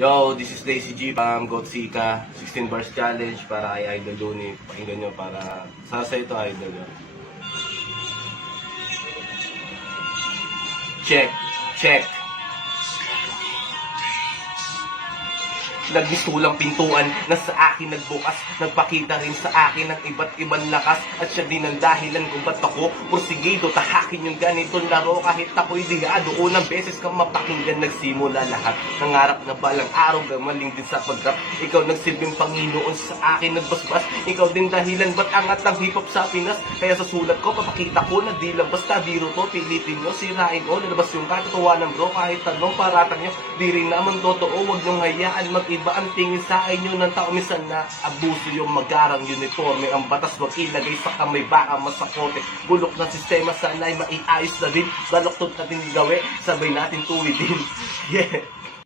Yo, this is Daisy G from Gotsika 16 Bars Challenge para kay Idol Looney. Pakinggan nyo para sa ito, Idol. Check, check. Nagmisulang pintuan na sa akin nagbukas. Nagpakita rin sa akin ng iba't ibang lakas. At siya din ang dahilan kung ba't ako porsigido tahakin yung ganitong laro. Kahit ako'y digado, unang beses kang mapakinggan nagsimula lahat. Nangarap na balang araw gamaling din sa pag-rap. Ikaw nagsilbing Panginoon sa akin nagbasbas. Ikaw din dahilan ba't angat ng hip-hop sa Pinas. Kaya sa sulat ko papakita ko na di lang basta biro to. Pilitin nyo, sirain ko, lalabas yung katotohanan bro. Kahit tanong paratang nyo, di rin naman totoo. Huwag nyong hayaan mag-iba ang tingin sa inyo ng tao. Minsan na abuso yung magarang uniforme. Ang batas wag ilagay sa kamay, baka masakote. Bulok ng sistema sana'y maiayos na din. Baloktot natin gawin, sabay natin tuwidin. Yeah.